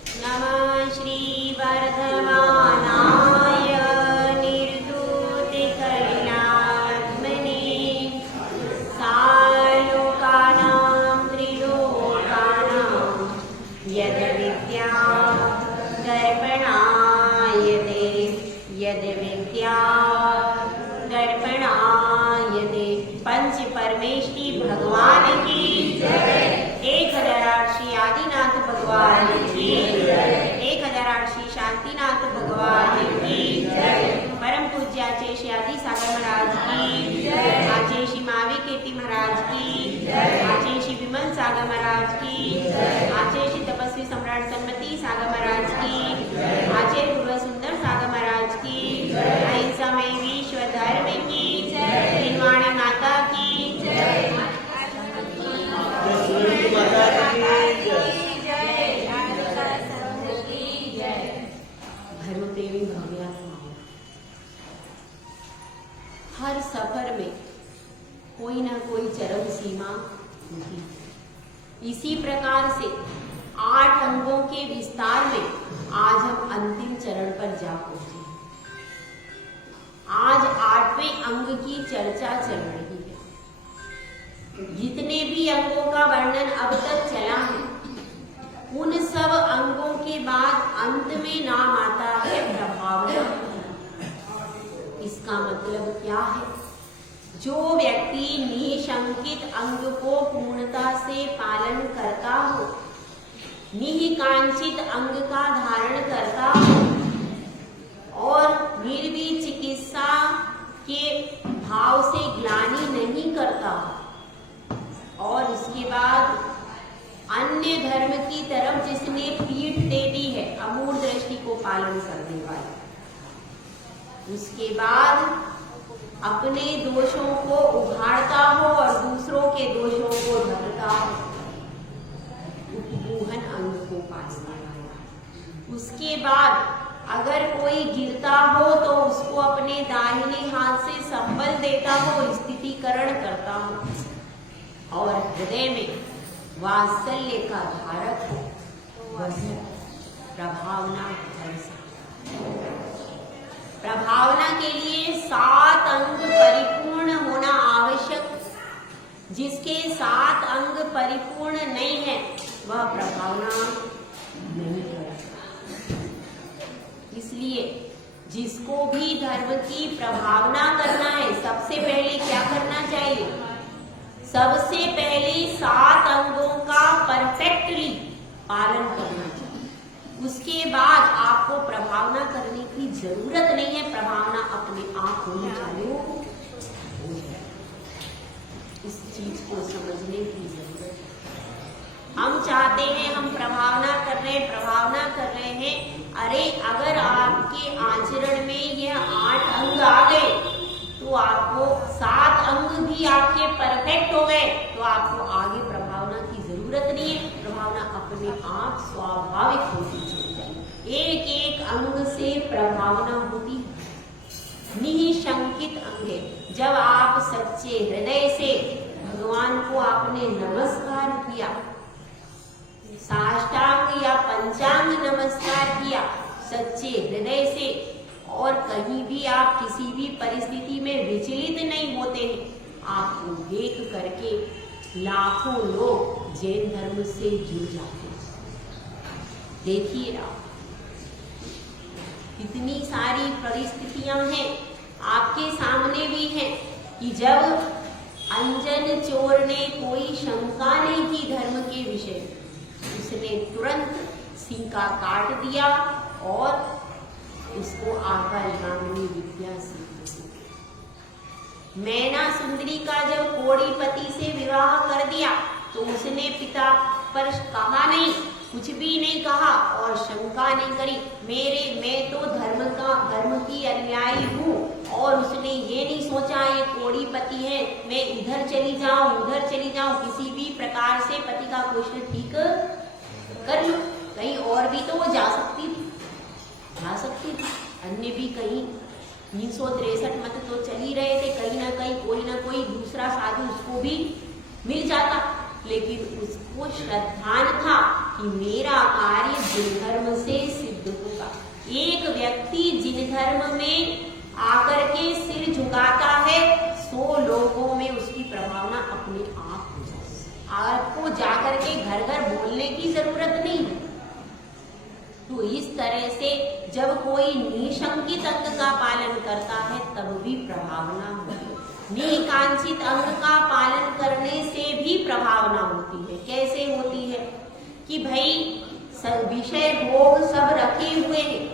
नमः श्रीवर्धमानाय निर्धूतिकलिलात्मने सालोकानां त्रिलोकानां यद्विद्या दर्पणायते यद्विद्या दर्पणायते। पंच परमेष्टि भगवान की जय। 1008 श्री आदिनाथ भगवान की जय। 1008 श्री शांतिनाथ भगवान की जय। परम पूज्याचे श्री आदि सागर महाराज की जय। आचे श्री मावी कीर्ति महाराज की जय। आचे श्री विमल सागर महाराज की जय। आचे श्री तपस्वी सम्राट सन्मति सागर महाराज की जय। आचे पूर्व सुंदर सागर महाराज की जय। अहिंसा में विश्व धर्म की जय। हिंदवाणी माता की जय। धर्मप्रेमी भैया, हर सफर में कोई ना कोई चरम सीमा होती है। इसी प्रकार से 8 अंगों के विस्तार में आज हम अंतिम चरण पर जा पहुंचे। आज 8वें अंग की चर्चा चल रही है। जितने भी अंगों का वर्णन अब तक चला है, उन सब अंगों के बाद अंत में नाम आता है प्रभावना। इसका मतलब क्या है? जो व्यक्ति निशंकित अंग को पूर्णता से पालन करता हो, निकांक्षित अंग का धारण करता हो और निर्वीर चिकित्सा के भाव से ग्लानि नहीं करता हो, और इसके बाद अन्य धर्म की तरफ जिसने पीठ दे दी है, अमूढ़ दृष्टि को पालन करने वाले, उसके बाद अपने दोषों को उघाड़ता हो और दूसरों के दोषों को ढकता हो, उपगूहन अंग को पासने वाला। उसके बाद अगर कोई गिरता हो तो उसको अपने दाहिने हाथ से संबल देता हो, स्थितिकरण करता हो, और हृदय में वात्सल्य का धारक हो, वही प्रभावना कर सकता। प्रभावना के लिए 7 अंग परिपूर्ण होना आवश्यक। जिसके 7 अंग परिपूर्ण नहीं है, वह प्रभावना नहीं करता। इसलिए जिसको भी धर्म की प्रभावना करना है, सबसे पहले क्या करना चाहिए? सबसे पहले 7 अंगों का परफेक्टली पालन करना चाहिए। उसके बाद आपको प्रभावना करने की जरूरत नहीं है, प्रभावना अपने आप होनी चालू हो जाए। इस चीज को समझने की जरूरत है। हम चाहते हैं, हम प्रभावना कर रहे हैं, प्रभावना कर रहे हैं। अरे अगर आपके आचरण में यह 8 अंग आ गए तो आपको 7 अंग भी आपके परफेक्ट हो गए तो आपको आगे प्रभावना की जरूरत नहीं है। प्रभावना अपने आप स्वाभाविक होती चली जाएगी। एक एक अंग से प्रभावना होती है। निशंकित अंग है। जब आप सच्चे हृदय से भगवान को आपने नमस्कार किया, साष्टांग या पंचांग नमस्कार किया सच्चे हृदय से, और कहीं भी आप किसी भी परिस्थिति में विचलित नहीं होते हैं, आपको देख करके लाखों लोग जैन धर्म से जुड़ जाते हैं। देखिए आप, इतनी सारी परिस्थितियां हैं, आपके सामने भी हैं कि जब अंजन चोर ने कोई शंका नहीं की धर्म के विषय में, उसने तुरंत सीका काट दिया और उसको आकर नामनी विद्या सीखी। मैना सुंदरी का जब कोड़ीपति से विवाह कर दिया तो उसने पिता पर कहा नहीं, कुछ भी नहीं कहा और शंका नहीं करी। मैं तो धर्म की अनुयायी हूँ, और उसने ये नहीं सोचा ये कोड़ीपति है, मैं इधर चली जाऊं उधर चली जाऊं, किसी भी प्रकार से पति का क्वेश्चन ठीक कर लो। कहीं और भी तो वो जा सकती थी। अन्य भी कहीं 363 मत तो चल ही रहे थे, कहीं ना कोई दूसरा साधु उसको भी मिल जाता, लेकिन उसको श्रद्धान था कि मेरा कार्य जिन धर्म से सिद्ध होगा। एक व्यक्ति जिन धर्म में आकर के सिर झुकाता है 100 लोगों में उसकी प्रभावना अपने आप हो जाती है। आपको जाकर के घर घर बोलने की जरूरत नहीं है। तो इस तरह से जब कोई निशंकित अंग का पालन करता है तब भी प्रभावना होती है। निकांक्षित अंग का पालन करने से भी प्रभावना होती है। कैसे होती है कि भाई विषय भोग सब रखे हुए हैं,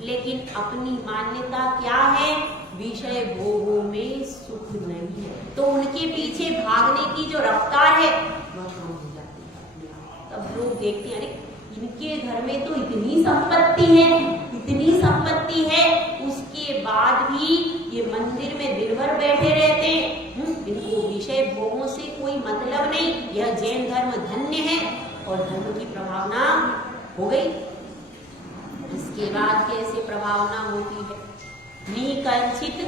लेकिन अपनी मान्यता क्या है, विषय भोगों में सुख नहीं है, तो उनके पीछे भागने की जो रफ्तार है वह कम हो जाती है। तब लोग देखते हैं अरे इनके घर में तो इतनी संपत्ति है, उसके बाद भी ये मंदिर में दिन भर बैठे रहते हैं, इनको विषय भोगों से कोई मतलब नहीं, यह जैन धर्म धन्य है और धर्म की प्रभावना हो गई। इसके बाद कैसे प्रभावना होती है? निकंचित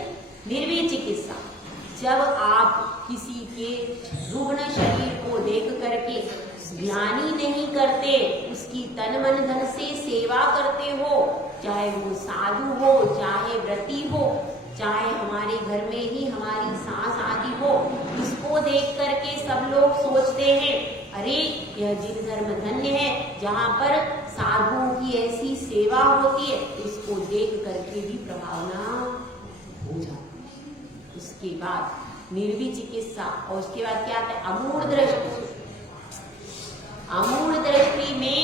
निर्वी चिकित्सा। जब आप किसी के रुग्ण शरीर को देख करके ज्ञानी नहीं करते, उसकी तन मन धन से सेवा करते हो, चाहे वो साधु हो, चाहे व्रती हो, चाहे हमारे घर में ही हमारी सास आदि हो, इसको देख करके सब लोग सोचते हैं अरे यह जिन धर्म धन्य है, जहाँ पर साधुओं की ऐसी सेवा होती है, इसको देख करके भी प्रभावना हो जाती है। उसके बाद निर्वी चिकित्सा और उसके बाद क्या आता है? अमूढ़ दृष्टि। अमूढ़ दृष्टि में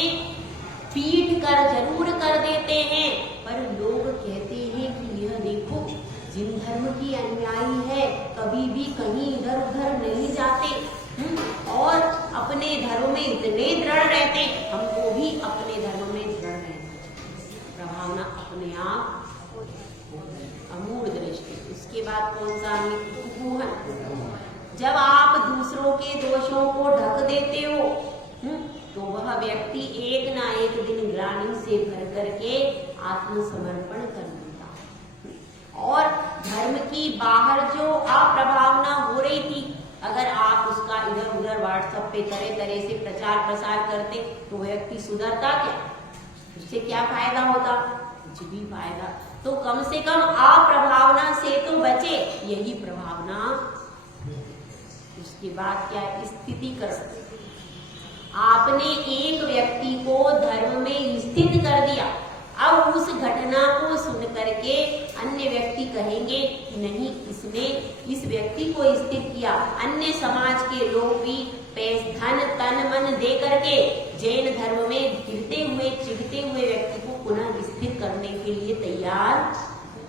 पीट कर जरूर कर देते हैं, पर लोग कहते हैं कि यह देखो जिन धर्म की अनुयायी है, कभी भी कहीं इधर उधर नहीं जाते और अपने धर्म में इतने दृढ़ रहते, हमको भी अपने धर्म में दृढ़ रहना चाहिए। प्रभावना अपने आप अमूढ़ दृष्टि। उसके बाद कौन सा? कुतूहल। जब आप दूसरों के दोषों को ढक देते हो तो वह व्यक्ति एक ना एक दिन ग्लानि से भर करके आत्मसमर्पण कर देता। और धर्म की बाहर जो अप्रभावना हो रही थी, अगर आप उसका इधर उधर व्हाट्सएप पे तरह तरह से प्रचार प्रसार करते तो व्यक्ति सुधरता क्या? उससे क्या फायदा होता? कुछ भी फायदा। तो कम से कम अप्रभावना से तो बचे, यही प्रभावना। उसके बाद क्या? स्थितिकरण। आपने एक व्यक्ति को धर्म में स्थित कर दिया, अब उस घटना को सुन करके अन्य व्यक्ति कहेंगे कि नहीं, इसने इस व्यक्ति को स्थित किया। अन्य समाज के लोग भी धन तन मन दे करके जैन धर्म में गिरते हुए चिढ़ते हुए व्यक्ति को पुनः स्थित करने के लिए तैयार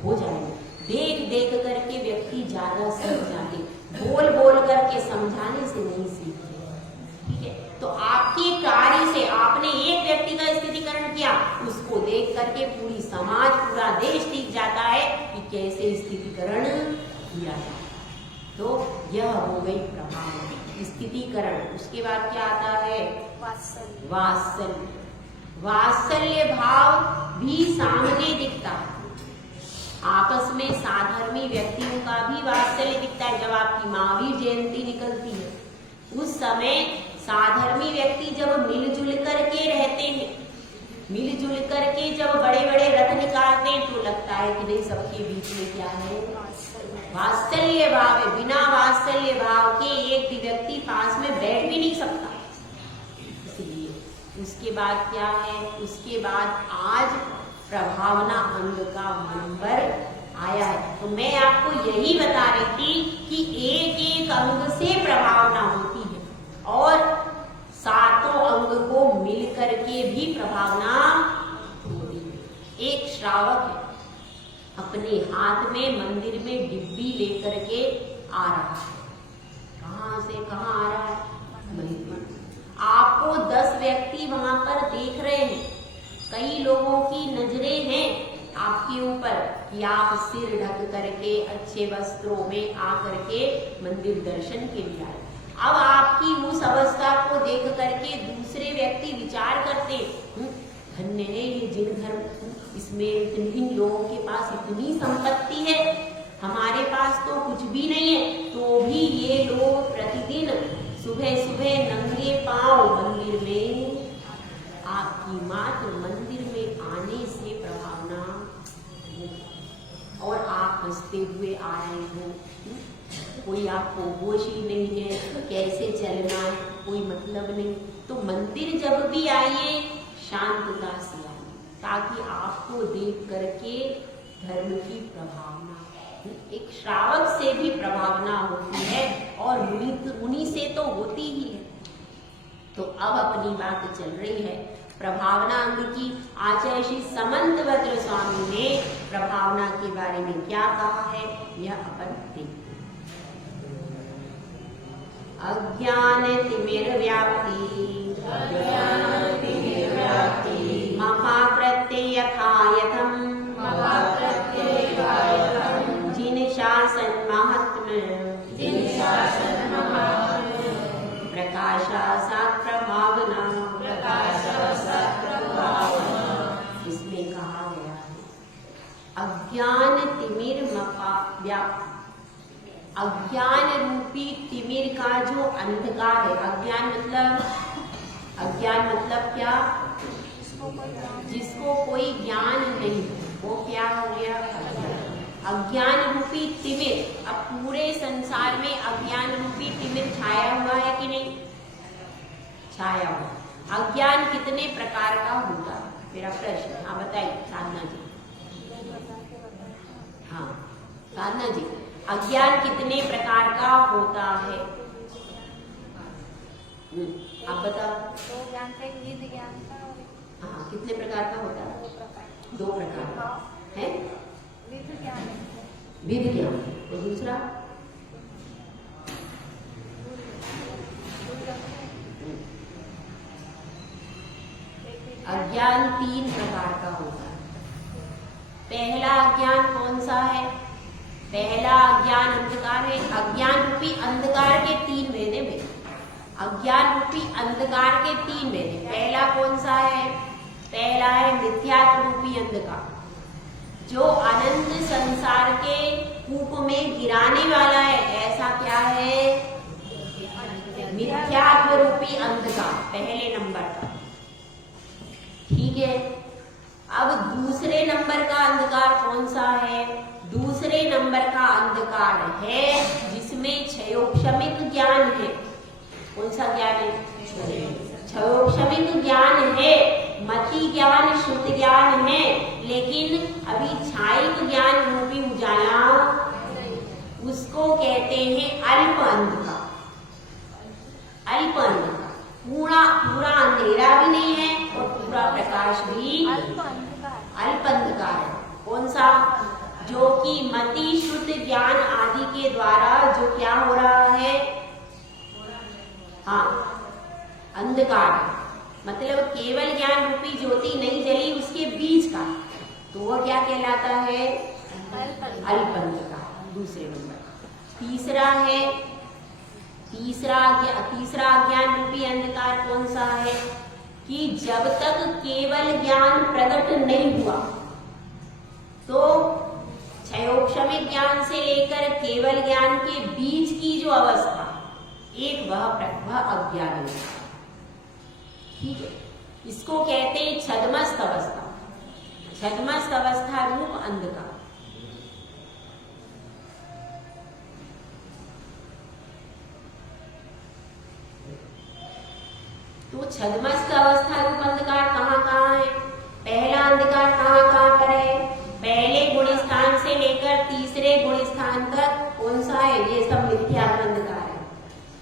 हो जाएंगे। देख देख करके व्यक्ति ज्यादा सीख जाते, बोल बोल करके समझाने से नहीं सीखते। ठीक है, तो आपके कार्य से आपने एक व्यक्ति का स्थितिकरण किया, उसको देख करके पूरी समाज, पूरा देश सीख जाता है कि कैसे स्थितिकरण किया जाए। तो यह हो गई प्रभाव, स्थितिकरण। उसके बाद क्या आता है? वात्सल्य। वात्सल्य। वात्सल्य भाव भी सामने दिखता है। आपस में साधर्मी व्यक्तियों का भी वात्सल्य दिखता है। जब आपकी महावीर जयंती निकलती है, उस समय साधर्मी व्यक्ति जब मिलजुल करके रहते हैं, मिलजुल करके जब बड़े बड़े रथ निकालते हैं, तो लगता है कि नहीं, सबके बीच में क्या है? वात्सल्य भाव है। बिना वात्सल्य भाव के एक भी व्यक्ति पास में बैठ भी नहीं सकता। इसलिए उसके बाद क्या है? उसके बाद आज प्रभावना अंग का नंबर आया है। तो मैं आपको यही बता रही थी कि एक एक अंग से प्रभावना होती है और सातों अंग को मिल करके भी प्रभावना होती है। एक श्रावक है, अपने हाथ में मंदिर में डिब्बी लेकर के आ रहा है। कहां से कहां आ रहा है? आपको 10 व्यक्ति वहां पर देख रहे हैं। कई लोगों की नजरें हैं आपके ऊपर कि आप सिर ढक करके अच्छे वस्त्रों में आकर के मंदिर दर्शन के लिए आए। अब आपकी उस अवस्था को देख करके दूसरे व्यक्ति विचार करते, धन्य है ये जिन धर्म, इसमें इन लोगों के पास इतनी संपत्ति है, हमारे पास तो कुछ भी नहीं है, तो भी ये लोग प्रतिदिन सुबह सुबह नंगे पांव मंदिर में हो, कोई आपको होश ही नहीं है, कैसे चलना है कोई मतलब नहीं। तो मंदिर जब भी आइए शांतता से आइए, ताकि आपको देख करके धर्म की प्रभावना, एक श्रावक से भी प्रभावना होती है और मुनि से तो होती ही है। तो अब अपनी बात चल रही है प्रभावना अंग की। आचार्य श्री समंतभद्र स्वामी ने प्रभावना के बारे में क्या कहा है, यह अपन देखते। अज्ञान तिमिर व्याप्ति महा प्रत्यय यथायथम जिन शासन महात्म प्रकाशा सात प्रभावना। इसमें कहा गया है अज्ञान तिमिर महा व्याप्ति, अज्ञान रूपी तिमिर का जो अंधकार है, अज्ञान मतलब क्या, जिसको कोई ज्ञान नहीं, वो क्या हो गया, अज्ञान रूपी तिमिर। अब पूरे संसार में अज्ञान रूपी तिमिर छाया हुआ है कि नहीं, छाया हुआ। अज्ञान कितने प्रकार का होगा, मेरा प्रश्न। हाँ बताइए साधना जी। हाँ साधना जी, अज्ञान कितने प्रकार का होता है, आप बताओ। तो ज्ञान से विधि ज्ञान का। हाँ कितने प्रकार का होता है, दो प्रकार का है, विधि ज्ञान, विधि ज्ञान और दूसरा अज्ञान तीन प्रकार का होता है। पहला अज्ञान कौन सा है, पहला अज्ञान अंधकार है। अज्ञान रूपी अंधकार के तीन भेद में, अज्ञान रूपी अंधकार के तीन भेद। पहला कौन सा है, पहला है मिथ्यात्व रूपी अंधकार, जो अनंत संसार के कूप में गिराने वाला है। ऐसा क्या है, मिथ्यात्व रूपी अंधकार, पहले नंबर का। ठीक है, अब दूसरे नंबर का अंधकार कौन सा है, दूसरे नंबर का अंधकार है जिसमें क्षयोक्षमिक ज्ञान है। कौन सा ज्ञान है, क्षयोक्षमिक ज्ञान है, मति ज्ञान शुद्ध ज्ञान है, लेकिन अभी छायिक ज्ञान रूपी उजाला, उसको कहते हैं अल्प अंधकार। अल्प अंधकार, पूरा अंधेरा भी नहीं है और पूरा प्रकाश भी, अल्प अंधकार है। कौन सा, जो कि मति शुद्ध ज्ञान आदि के द्वारा जो क्या हो रहा है, हाँ अंधकार, मतलब केवल ज्ञान रूपी ज्योति नहीं जली उसके बीच का, तो वह क्या कहलाता है, अल्प अंधकार, दूसरे नंबर। तीसरा है, तीसरा अज्ञान रूपी अंधकार कौन सा है, कि जब तक केवल ज्ञान प्रकट नहीं हुआ, तो क्षयोक्षमिक ज्ञान से लेकर केवल ज्ञान के बीच की जो अवस्था, एक वह अज्ञान है। ठीक है, इसको कहते हैं छद्मस्त अवस्था, छद्मस्त अवस्था रूप अंधकार। तो छद्मस्त अवस्था रूप अंधकार कहाँ है, पहला अंधकार कहाँ पर है, पहले गुण स्थान से लेकर तीसरे गुण स्थान तक कौन सा है, ये सब मिथ्यात्व अंधकार है।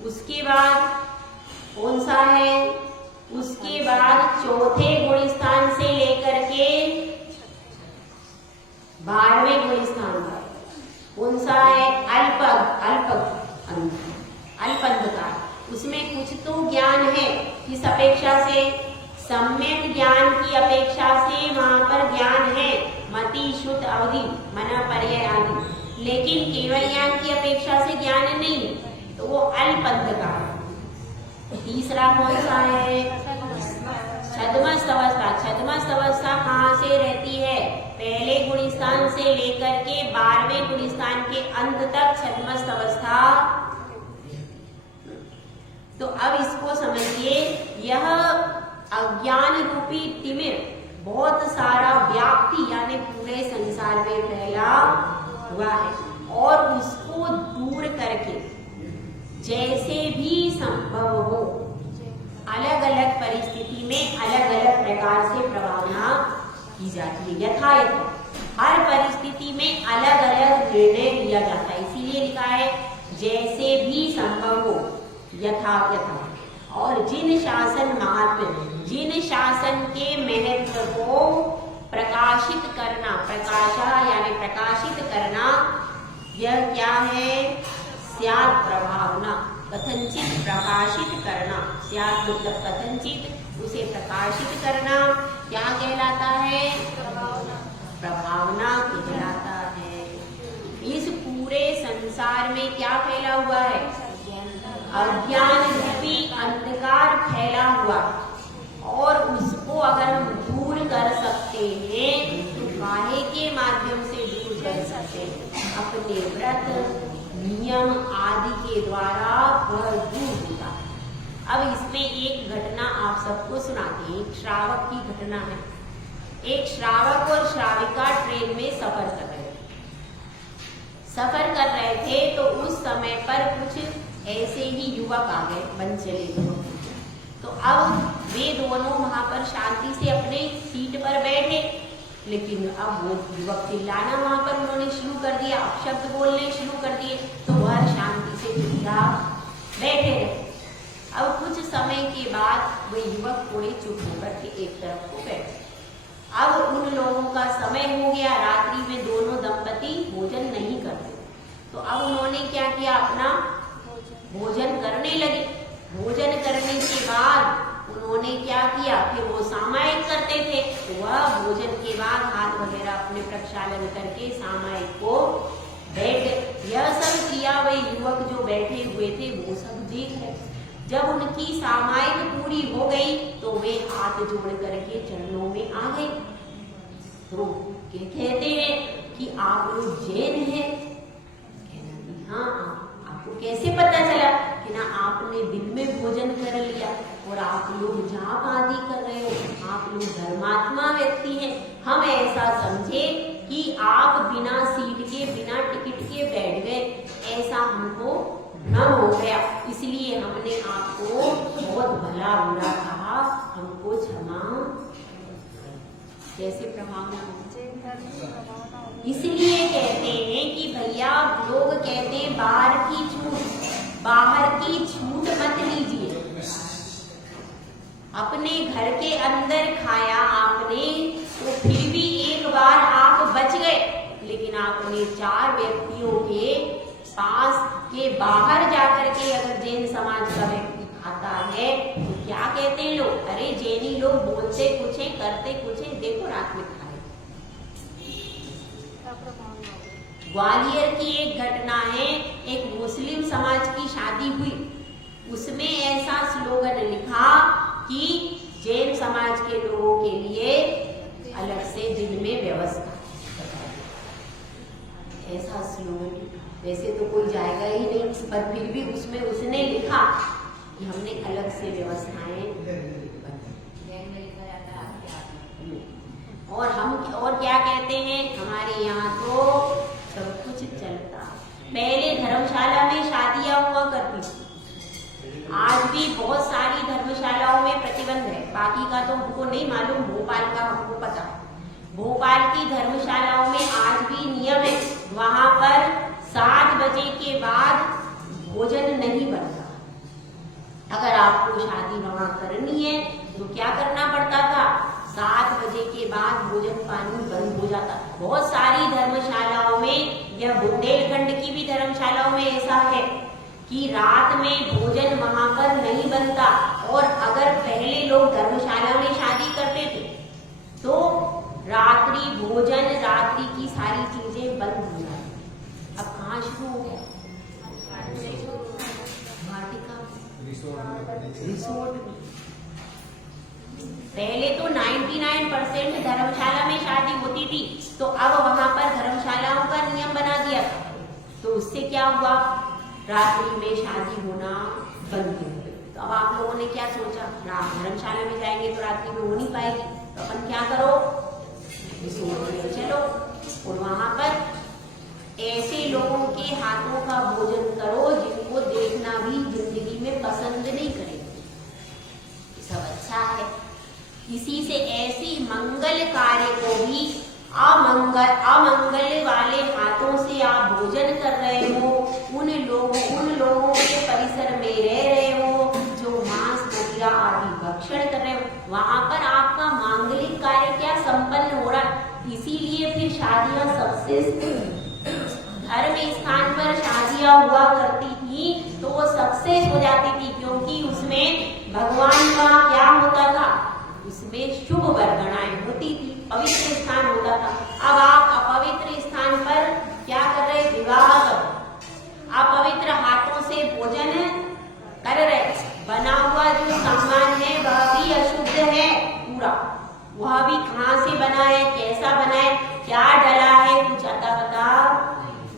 उसके बाद कौन सा है, उसके बाद चौथे गुण स्थान से लेकर के 12वें गुण स्थान तक कौन सा है, अल्प अंधकार। उसमें कुछ तो ज्ञान है, किस अपेक्षा से, सम्यक ज्ञान की अपेक्षा से वहां पर ज्ञान है, मति शुद्ध अवधि मना पर्याय आदि, लेकिन केवल ज्ञान की अपेक्षा से ज्ञान नहीं, तो वो अल्प अंधकार। तीसरा कौन सा है, छद्मस्त अवस्था। छद्मस्त अवस्था कहाँ से रहती है, पहले गुण स्थान से लेकर के 12वें गुण स्थान के अंत तक छद्मस्त अवस्था। तो अब इसको समझिए, यह अज्ञान रूपी तिमिर बहुत सारा व्याप्ति यानी पूरे संसार में फैला हुआ है। और उसको दूर करके जैसे भी संभव हो अलग अलग परिस्थिति में अलग अलग प्रकार से प्रभावना की जाती है। यथायथ हर परिस्थिति में अलग अलग निर्णय लिया जाता है, इसीलिए लिखा है जैसे भी संभव हो यथा यथा। और जिन शासन महात्म्य, जिन शासन के महत्व को प्रकाशित करना, प्रकाशा यानी प्रकाशित करना, यह क्या है? स्यात् प्रभावना। कथनचित प्रकाशित करना, स्यात् मतलब कथनचित, उसे प्रकाशित करना क्या कहलाता है? प्रभावना कहलाता है। इस पूरे संसार में क्या फैला हुआ है? अज्ञान रूपी अंधकार फैला हुआ, और उसको अगर हम दूर कर सकते हैं तो काहे के माध्यम से दूर कर सकते हैं? अपने व्रत नियम आदि के द्वारा वह दूर होता है। अब इसमें एक घटना आप सबको सुनाते हैं। एक श्रावक की घटना है। एक श्रावक और श्राविका ट्रेन में सफर कर रहे थे तो उस समय पर कुछ ऐसे ही युवक आ गए, बंचले युवक। तो अब वे दोनों वहां पर शांति से अपने सीट पर बैठे, लेकिन अब वो युवक चिल्लाना वहां पर उन्होंने शुरू कर दिया, अपशब्द बोलने शुरू कर दिए, तो वह शांति से चुपचाप बैठे रहे। अब कुछ समय के बाद वे युवक थोड़े चुप होकर के एक तरफ को बैठे। अब उन लोगों का समय हो गया, रात्रि में दोनों दंपति भोजन नहीं करते, तो अब उन्होंने क्या किया? अपना भोजन करने लगे। भोजन करने के बाद उन्होंने क्या किया? फिर वो सामायिक करते थे, तो वह भोजन के बाद हाथ वगैरह अपने प्रक्षालन करके सामायिक को बैठ गए। यह सब क्रिया वे युवक जो बैठे हुए थे वो सब देख रहे। जब उनकी सामायिक पूरी हो गई तो वे हाथ जोड़ करके चरणों में आ गए। तो कहते हैं कि आप लोग जैन हैं? हाँ, आपको कैसे पता चला? कि ना आपने दिन में भोजन कर लिया और आप लोग जाप आदि कर रहे हो, आप लोग धर्मात्मा व्यक्ति हैं। हम ऐसा समझे कि आप बिना सीट के, बिना टिकट के बैठ गए, ऐसा हमको न हो गया, इसलिए हमने आपको बहुत भला बुरा कहा, हमको क्षमा। कैसे प्रभावना? इसलिए कहते हैं कि भैया लोग कहते हैं बाहर की छूट मत लीजिए। अपने घर के अंदर खाया आपने तो फिर भी एक बार आप बच गए, लेकिन आपने 4 व्यक्तियों के पास के बाहर जाकर के अगर जैन समाज का व्यक्ति खाता है तो क्या कहते हैं लोग? अरे जैनी लोग बोलते कुछ है, करते कुछ है, देखो रात में खाए। ग्वालियर की एक घटना है, एक मुस्लिम समाज की शादी हुई, उसमें ऐसा स्लोगन लिखा कि जैन समाज के लोगों के लिए अलग से दिन में व्यवस्था, ऐसा स्लोगन। वैसे तो कोई जाएगा ही नहीं, पर फिर भी उसमें उसने लिखा कि हमने अलग से व्यवस्थाएं। और क्या कहते हैं? हमारे यहाँ तो सब कुछ चलता। पहले धर्मशाला में शादियां हुआ करती थी, आज भी बहुत सारी धर्मशालाओं में प्रतिबंध है, बाकी का तो हमको नहीं मालूम, भोपाल का हमको पता। भोपाल की धर्मशालाओं में आज भी नियम है, वहां पर 7 बजे के बाद भोजन नहीं बनता। अगर आपको शादी वहां करनी है तो क्या करना पड़ता था? 7 बजे के बाद भोजन पानी बंद हो जाता। बहुत सारी धर्मशालाओं में, यह बुंदेलखंड की भी धर्मशालाओं में ऐसा है कि रात में भोजन वहां पर नहीं बनता, और अगर पहले लोग धर्मशाला में शादी करते थे तो रात्रि भोजन, रात्रि की सारी चीजें बंद हो जाती। अब कहाँ शुरू हो गया? वाटिका, रिसोर्ट। पहले तो 99% धर्मशाला में शादी होती थी, तो अब वहां पर धर्मशालाओं का नियम बना दिया। तो उससे क्या हुआ? रात्रि में शादी होना बंद हो गई। तो अब आप लोगों ने क्या सोचा? धर्मशाला में जाएंगे तो रात्रि में हो नहीं पाएगी, तो अपन क्या करो? रिसोर्ट में चलो, और वहां पर ऐसे लोगों इसी से ऐसी मंगल कार्य को भी अमंगल वाले हाथों से आप भोजन कर रहे हो, उन लोगों के परिसर में रह रहे हो जो मांस मदिरा आदि भक्षण कर रहे हो, वहां पर आपका मांगलिक कार्य क्या संपन्न हो रहा है। इसीलिए फिर शादियां सबसे धर्म स्थान पर शादियां हुआ करती थी तो वो सक्सेस हो जाती थी, क्योंकि उसमें भगवान का क्या होता था, उसमें शुभ वर्गणाएं होती थी, पवित्र स्थान होता था। अब आप अपवित्र स्थान पर क्या कर रहे, विवाह कर, आप पवित्र हाथों से भोजन कर रहे, बना हुआ जो सामान है वह भी अशुद्ध है पूरा, वह भी कहाँ से बना है, कैसा बना है, क्या डला है, कुछ अता पता,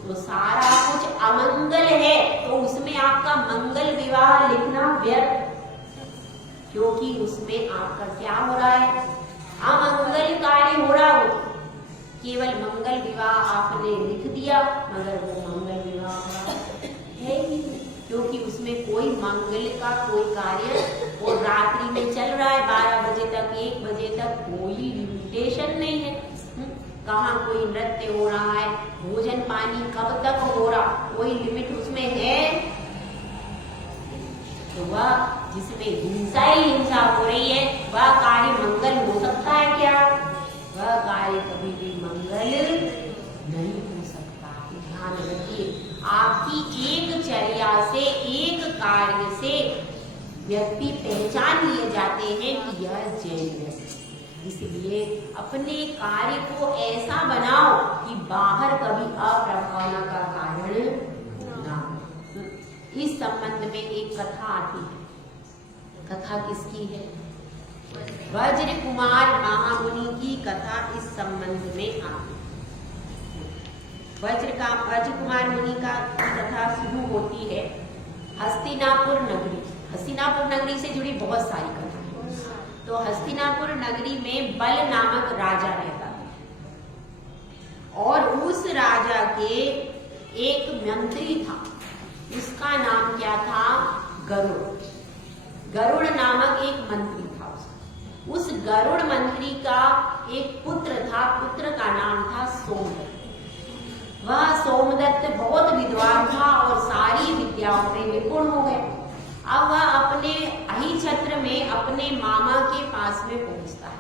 तो सारा कुछ अमंगल है। तो उसमें आपका मंगल विवाह लिखना व्यर्थ, क्योंकि उसमें आपका क्या हो रहा है, अमंगल कार्य हो रहा हो। केवल मंगल विवाह आपने लिख दिया मगर वो मंगल विवाह है ही नहीं, क्योंकि उसमें कोई मंगल का कोई कार्य, और रात्रि में चल रहा है 12 बजे तक 1 बजे तक कोई लिमिटेशन नहीं है। कहाँ कोई नृत्य हो रहा है, भोजन पानी कब तक हो रहा, कोई लिमिट उसमें है। तो वह जिसमें हिंसा ही हिंसा हो रही है वह कार्य मंगल हो सकता है क्या, वह कार्य कभी भी मंगल नहीं हो सकता। ध्यान रखिए, आपकी एक चर्या से एक कार्य से व्यक्ति पहचान लिए जाते हैं कि यह जैन है। इसलिए अपने कार्य को ऐसा बनाओ कि बाहर कभी अप्रभावना का कारण ना हो। इस संबंध में एक कथा आती है। कथा किसकी है? वज्र कुमार महामुनि की कथा इस संबंध में आती है। वज्र कुमार मुनि का कथा शुरू होती है हस्तिनापुर नगरी। हस्तिनापुर नगरी से जुड़ी बहुत सारी कथा। तो हस्तिनापुर नगरी में बल नामक राजा रहता था और उस राजा के एक मंत्री था, उसका नाम क्या था? गरुड़। गरुड़ नामक एक मंत्री था। उस गरुड़ मंत्री का एक पुत्र था, पुत्र का नाम था सोमदत्त। वह सोमदत्त बहुत विद्वान था और सारी विद्याओं में निपुण हो गए। अब वह अपने अहिछत्र में अपने मामा के पास में पहुंचता है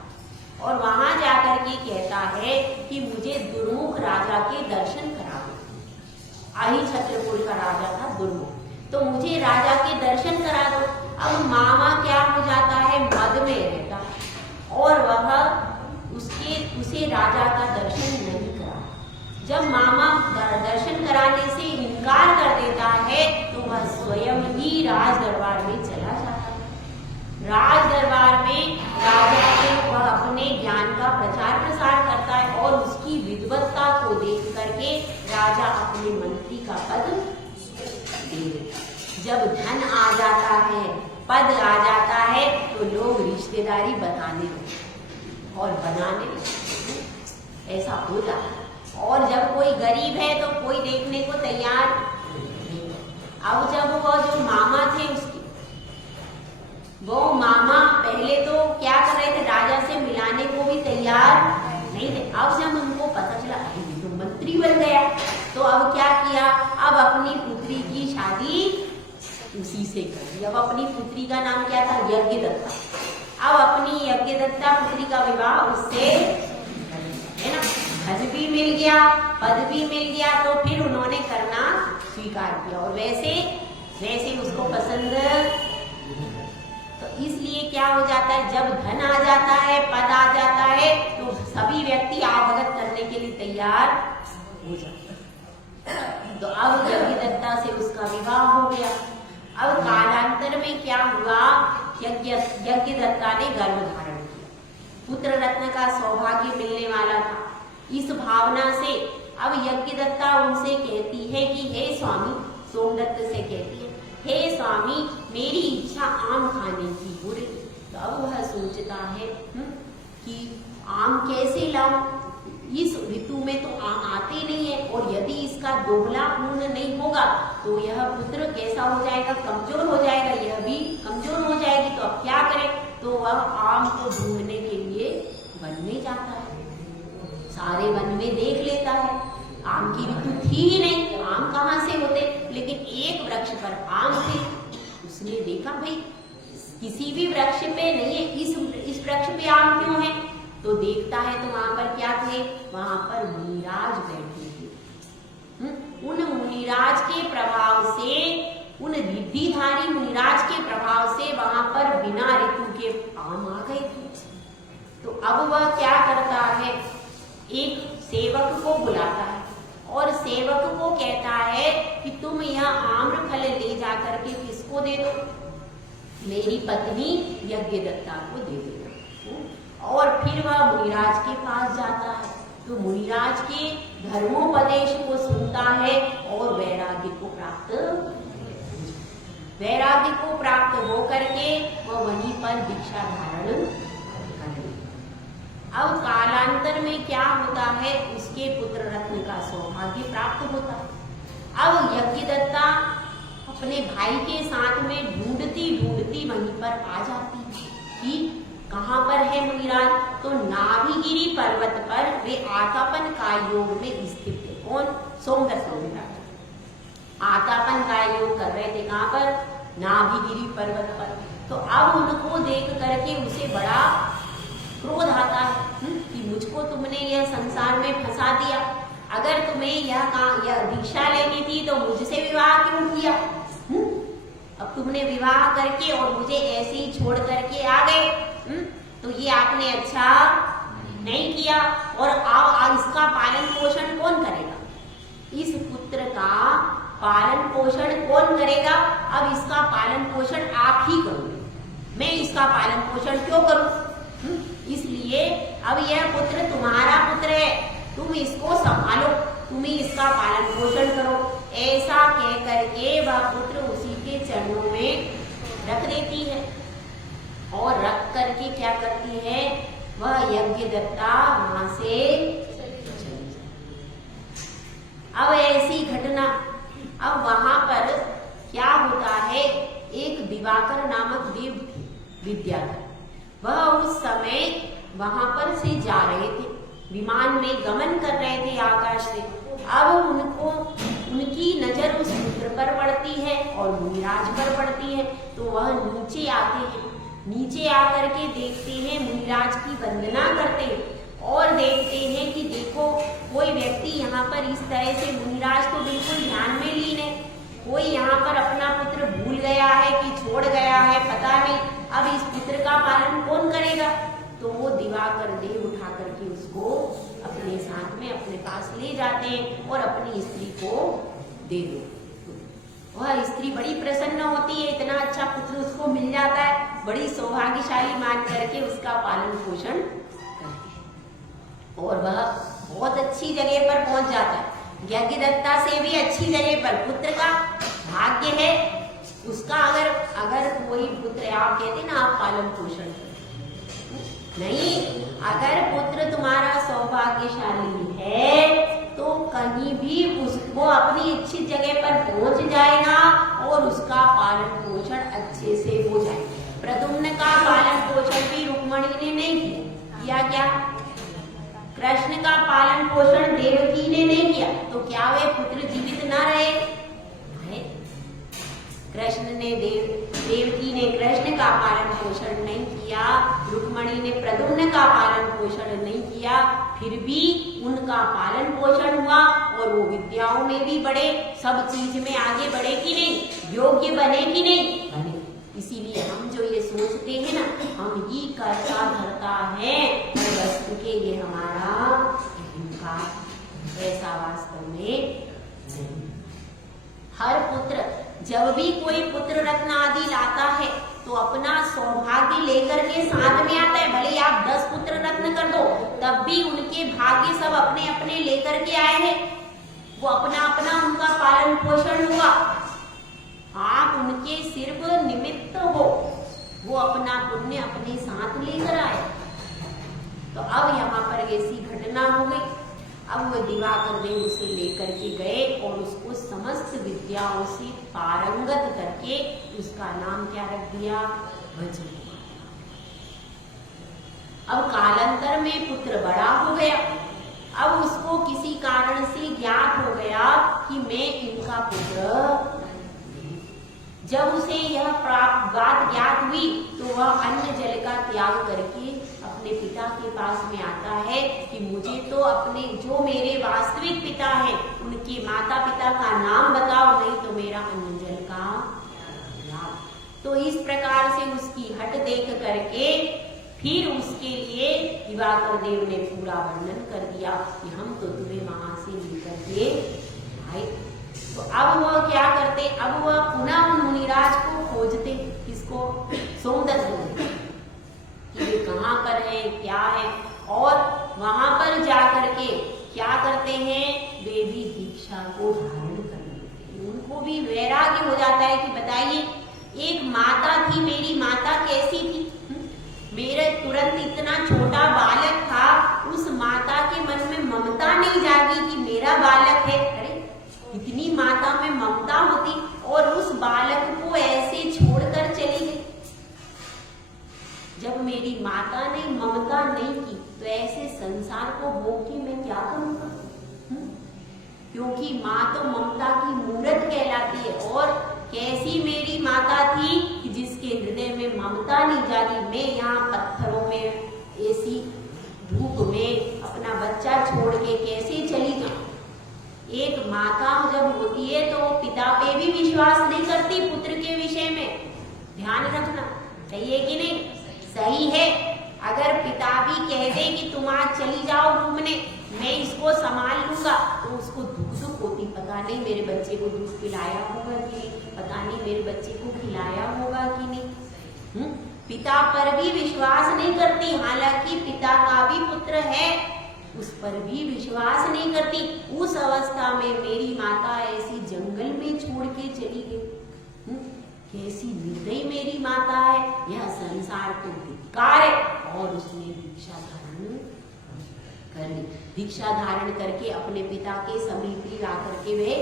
और वहां जाकर के कहता है कि मुझे दुर्मुख राजा के दर्शन करा दो। अहिछत्रपुर का राजा था दुर्मुख, तो मुझे राजा के दर्शन करा दो। अब मामा क्या हो जाता है, मद में रहता और वह उसे राजा का दर्शन नहीं करा। जब मामा दर्शन कराने से इनकार कर देता है तो वह स्वयं ही राज दरबार में चला जाता है। राज दरबार में राजा के वह अपने ज्ञान का प्रचार प्रसार करता है और उसकी विद्वत्ता को देख करके राजा अपने मंत्री का पद दे देता है। जब धन आ जाता है, पद आ जाता है तो लोग रिश्तेदारी बताने और बनाने ऐसा हो जाता है। और जब कोई गरीब है तो कोई देखने को तैयार नहीं। अब जब वो जो मामा थे उसके, वो मामा पहले तो क्या कर रहे थे, राजा से मिलाने को भी तैयार नहीं थे। अब जब उनको पता चला अरे तो मंत्री बन गया, तो अब क्या किया, अब अपनी पुत्री की शादी उसी से कर दी। अब अपनी पुत्री का नाम क्या था? यज्ञदत्ता। अब अपनी यज्ञदत्ता पुत्री का विवाह उससे, है ना, धन भी मिल गया, पद भी मिल गया, तो फिर उन्होंने करना स्वीकार किया और वैसे उसको पसंद। तो इसलिए क्या हो जाता है, जब धन आ जाता है, पद आ जाता है तो सभी व्यक्ति आवभगत करने के लिए तैयार हो जाते हैं। तो अब यज्ञदत्ता से उसका विवाह हो गया। अब कालांतर में क्या हुआ, यज्ञदत्ता ने गर्भ धारण किया, पुत्र रत्न का सौभाग्य मिलने वाला था। इस भावना से अब यज्ञदत्ता उनसे कहती है कि हे स्वामी, सोमदत्त से कहती है, हे स्वामी मेरी इच्छा आम खाने की हो रही। तो अब वह सोचता है कि आम कैसे लाऊं, इस ऋतु में तो आम आते नहीं है और यदि इसका दोहला पूर्ण नहीं होगा तो यह पुत्र कैसा हो जाएगा, कमजोर हो जाएगा, यह भी कमजोर हो जाएगी। तो अब क्या करें, तो वह आम को ढूंढने के लिए वन में जाता है। सारे वन में देख लेता है, आम की ऋतु थी ही नहीं, आम कहाँ से होते, लेकिन एक वृक्ष पर आम थे। उसने देखा भाई किसी भी वृक्ष पे नहीं है, इस वृक्ष पे आम क्यों है? तो देखता है तो वहां पर क्या थे, वहां पर मुनिराज बैठे थे। उन मुनिराज के प्रभाव से, उन रिद्धिधारी मुनिराज के प्रभाव से वहां पर बिना ऋतु के आम आ गए थे। तो अब वह क्या करता है, एक सेवक को बुलाता है और सेवक को कहता है कि तुम यह आम्रफल ले जाकर के किसको दे दो, मेरी पत्नी यज्ञदत्ता को दे देना। और फिर वह मुनिराज के पास जाता है, तो मुनिराज के धर्मोपदेश को सुनता है और वैराग्य को प्राप्त होकर के वह वहीं पर दीक्षा धारण करते। अब कालांतर में क्या होता है, उसके पुत्र रत्न का सौभाग्य प्राप्त होता है। अब यज्ञदत्ता अपने भाई के साथ में ढूंढती ढूंढती वहीं पर आ जाती है कि कहाँ पर है मुनिराज। तो नाभिगिरी पर्वत पर वे आतापन का योग में स्थित थे। कौन? सोमदत्त आतापन का योग कर रहे थे। कहाँ पर? नाभिगिरी पर्वत पर। तो अब उनको देख करके उसे बड़ा क्रोध आता है कि मुझको तुमने यह संसार में फंसा दिया, अगर तुम्हें यह दीक्षा लेनी थी तो मुझसे विवाह क्यों किया? अब तुमने विवाह करके और मुझे ऐसे ही छोड़ करके आ गए, तो ये आपने अच्छा नहीं किया। और अब इसका पालन पोषण कौन करेगा? इस पुत्र का पालन पोषण कौन करेगा? अब इसका पालन पोषण आप ही करोगे, मैं इसका पालन पोषण क्यों करूं? इसलिए अब यह पुत्र तुम्हारा पुत्र है, तुम इसको संभालो, तुम ही इसका पालन पोषण करो। ऐसा कह करके वह पुत्र उसी के चरणों में रख देती है और रख करके क्या करती है, वह यज्ञदत्ता वहां से चली जाती। अब ऐसी घटना, अब वहां पर क्या होता है, एक दिवाकर नामक देव थे, विद्याधर, वह उस समय वहां पर से जा रहे थे, विमान में गमन कर रहे थे आकाश से। अब उनकी नजर उस पुत्र पर पड़ती है और मुनिराज पर पड़ती है, तो वह नीचे आते हैं। नीचे आकर के देखते हैं, मुनिराज की वंदना करते हैं और देखते हैं कि देखो कोई व्यक्ति यहाँ पर इस तरह से, मुनिराज तो बिल्कुल ध्यान में लीन है, कोई यहाँ पर अपना पुत्र भूल गया है कि छोड़ गया है, पता नहीं, अब इस पुत्र का पालन कौन करेगा? तो वो दिवाकर देव उठा करके उसको अपने साथ में अपने पास ले जाते हैं और अपनी स्त्री को दे दो। वह स्त्री बड़ी प्रसन्न होती है, इतना अच्छा पुत्र उसको मिल जाता है, बड़ी सौभाग्यशाली मान करके उसका पालन पोषण करती है और वह बहुत अच्छी जगह पर पहुंच जाता है। यज्ञदत्ता से भी अच्छी जगह पर पुत्र का भाग्य है उसका। अगर कोई पुत्र, आप कहते ना आप पालन पोषण नहीं, अगर पुत्र तुम्हारा सौभाग्यशाली है तो कहीं भी उसको अपनी इच्छित जगह पर पहुंच जाएगा और उसका पालन पोषण अच्छे से हो जाए। प्रद्युम्न का पालन पोषण भी रुक्मणी ने नहीं किया। क्या? कृष्ण का पालन पोषण देवकी ने नहीं किया, तो क्या वे पुत्र जीवित न रहे? कृष्ण ने देवकी ने कृष्ण का पालन पोषण नहीं किया, रुक्मणी ने प्रद्युम्न का पालन पोषण नहीं किया, फिर भी उनका पालन पोषण हुआ और वो विद्याओं में भी बढ़े, सब चीज में आगे बढ़े कि नहीं, योग्य बने कि नहीं बने। इसीलिए हम जो ये सोचते हैं ना, हम ही करता धरता है, वस्तु के ये हमारा अहंकार, ऐसा वास्तव में नहीं। हर पुत्र, जब भी कोई पुत्र रत्न आदि लाता है तो अपना सौभाग्य लेकर के साथ में आता है। भले आप 10 पुत्र रत्न कर दो, तब भी उनके भाग्य सब अपने अपने लेकर के आए हैं, वो अपना अपना उनका पालन पोषण हुआ, आप उनके सिर्फ निमित्त हो, वो अपना पुण्य अपने साथ लेकर आए। तो अब यहाँ पर ऐसी घटना हो गई। अब वो दिवाकर देव उसे लेकर के गए और उसको समस्त विद्याओं से पारंगत करके उसका नाम क्या रख दिया? ब्रजकुमार। अब कालांतर में पुत्र बड़ा हो गया। अब उसको किसी कारण से ज्ञात हो गया कि मैं इनका पुत्र। जब उसे यह बात ज्ञात हुई तो वह अन्न जल का त्याग करके अपने पिता के पास में आता है कि मुझे तो अपने जो मेरे वास्तविक पिता हैं उनके माता पिता का नाम बताओ, नहीं तो मेरा अन्न जल का त्याग। तो इस प्रकार से उसकी हट देख करके फिर उसके लिए दिवाकर देव ने पूरा वर्णन कर दिया कि हम तो तुम्हें वहां से लेकर के आए। तो अब वह क्या करते, अब वह पुनः उन मुनिराज को खोजते, किसको, सोमदत्त कि वे कहाँ पर है, क्या है। और वहां पर जाकर के क्या करते हैं, वे भी दीक्षा को धारण कर लेते हैं। उनको भी वैराग्य हो जाता है कि बताइए, एक माता थी, मेरी माता कैसी थी, मेरे तुरंत इतना छोटा बालक था, उस माता के मन में ममता नहीं जागी कि मेरा बालक है। अरे इतनी माता में ममता होती और उस बालक को ऐसे छोड़कर चली गई। जब मेरी माता ने ममता नहीं की तो ऐसे संसार को भोग के मैं क्या करूंगा। क्योंकि माँ तो ममता की मूर्त कहलाती है। और कैसी मेरी माता थी कि जिसके हृदय में ममता नहीं जागी। मैं यहाँ पत्थरों में ऐसी धूप में अपना बच्चा छोड़ के कैसे चली जाऊं। एक माता जब होती है तो पिता पे भी विश्वास नहीं करती पुत्र के विषय में। ध्यान रखना, सही है कि नहीं, सही है। अगर पिता भी कह दे कि तुम आज चली जाओ घूमने, मैं इसको संभाल लूंगा, तो उसको दुख होती, पता नहीं मेरे बच्चे को दूध पिलाया होगा कि नहीं, पता नहीं मेरे बच्चे को खिलाया होगा कि नहीं। पिता पर भी विश्वास नहीं करती, हालांकि पिता का भी पुत्र है, उस पर भी विश्वास नहीं करती। उस अवस्था में मेरी माता ऐसी जंगल में छोड़ के चली गई। कैसी निर्दयी मेरी माता है, यह संसार को धिक्कार है। और उसने दीक्षा धारण कर ली। दीक्षा धारण करके अपने पिता के समीप ही आकर के वे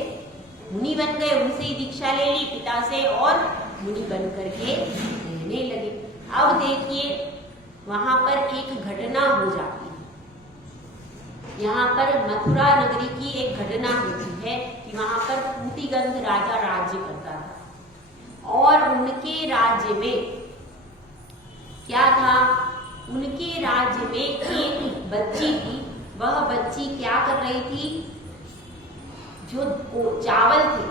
मुनि बन गए। उनसे ही दीक्षा ले ली पिता से और मुनि बन करके रहने लगे। अब देखिए वहां पर एक घटना हो जाती है। यहाँ पर मथुरा नगरी की एक घटना होती है कि वहां पर पूतिगंध राजा राज्य करता था। और उनके राज्य में क्या था, उनके राज्य में एक बच्ची थी। वह बच्ची क्या कर रही थी, जो चावल थे,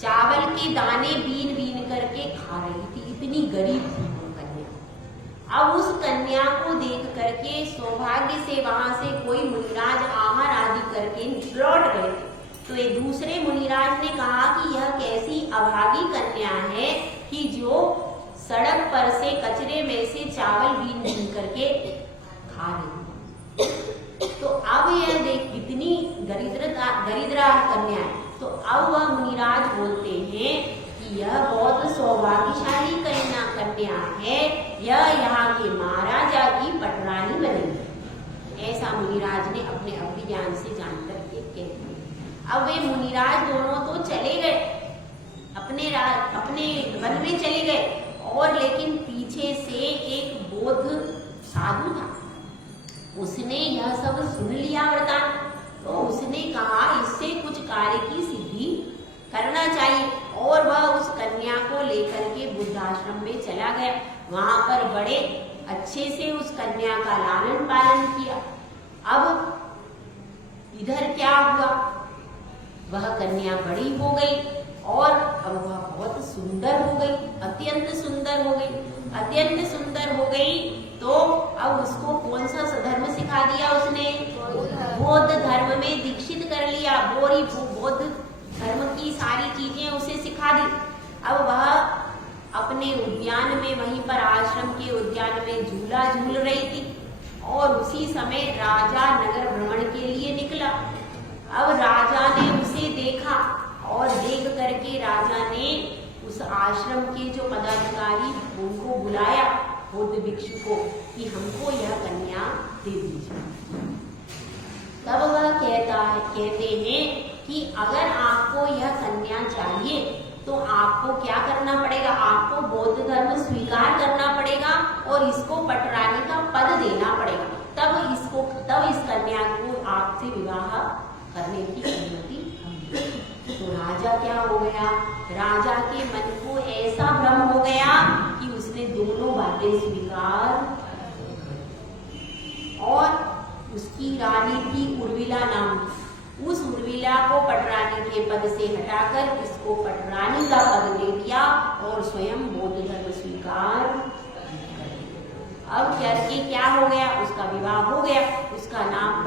चावल के दाने बीन बीन करके खा रही थी। इतनी गरीब थी वो कन्या। अब उस कन्या को देख करके सौभाग्य से वहां से कोई मुनिराज आहार आदि करके लौट गए। तो एक दूसरे मुनिराज ने कहा कि यह कैसी अभागी कन्या है कि जो सड़क पर से कचरे में से चावल बीन बीन करके खा रही है। तो अब यह देख कितनी दरिद्रा कन्या है। तो अब वह मुनिराज बोलते हैं कि यह बहुत सौभाग्यशाली कन्या है, यह यहाँ के महाराजा की पटरानी बनेगी। ऐसा मुनिराज ने अपने अभिज्ञान से जान करके कह दिया। अब वे मुनिराज दोनों तो चले गए, अपने वन में चले गए। और लेकिन पीछे से एक बौद्ध साधु था, उसने यह सब सुन लिया वरदान। तो उसने कहा इससे कुछ कार्य की सिद्धि करना चाहिए। और वह उस कन्या को लेकर के बुद्धाश्रम में चला गया। वहां पर बड़े अच्छे से उस कन्या का लालन पालन किया। अब इधर क्या हुआ, वह कन्या बड़ी हो गई और अब वह बहुत सुंदर हो गई, अत्यंत सुंदर हो गई। अत्यंत सुंदर हो गई तो अब उसको कौन सा धर्म सिखा दिया उसने, बौद्ध धर्म में दीक्षित कर लिया। बौद्ध धर्म की सारी चीजें उसे सिखा दी। अब वह अपने उद्यान में, वहीं पर आश्रम के उद्यान में झूला झूल रही थी। और उसी समय राजा नगर भ्रमण के लिए निकला। अब राजा ने उसे देखा और देख करके राजा ने उस आश्रम के जो पदाधिकारी उनको बुलाया, बौद्ध भिक्षु को, कि हमको यह कन्या दे दीजिए। तब वह कहते हैं कि अगर आपको यह कन्या चाहिए तो आपको क्या करना पड़ेगा, आपको बौद्ध धर्म स्वीकार करना पड़ेगा और इसको पटरानी का पद देना पड़ेगा। राजा के मन को ऐसा भ्रम हो गया कि उसने दोनों बातें स्वीकार और उसकी रानी थी उर्मिला नाम की। उस उर्मिला को पटरानी के पद से हटाकर इसको पटरानी का पद दे दिया और स्वयं बौद्ध धर्म स्वीकार। अब करके क्या हो गया, उसका विवाह हो गया, उसका नाम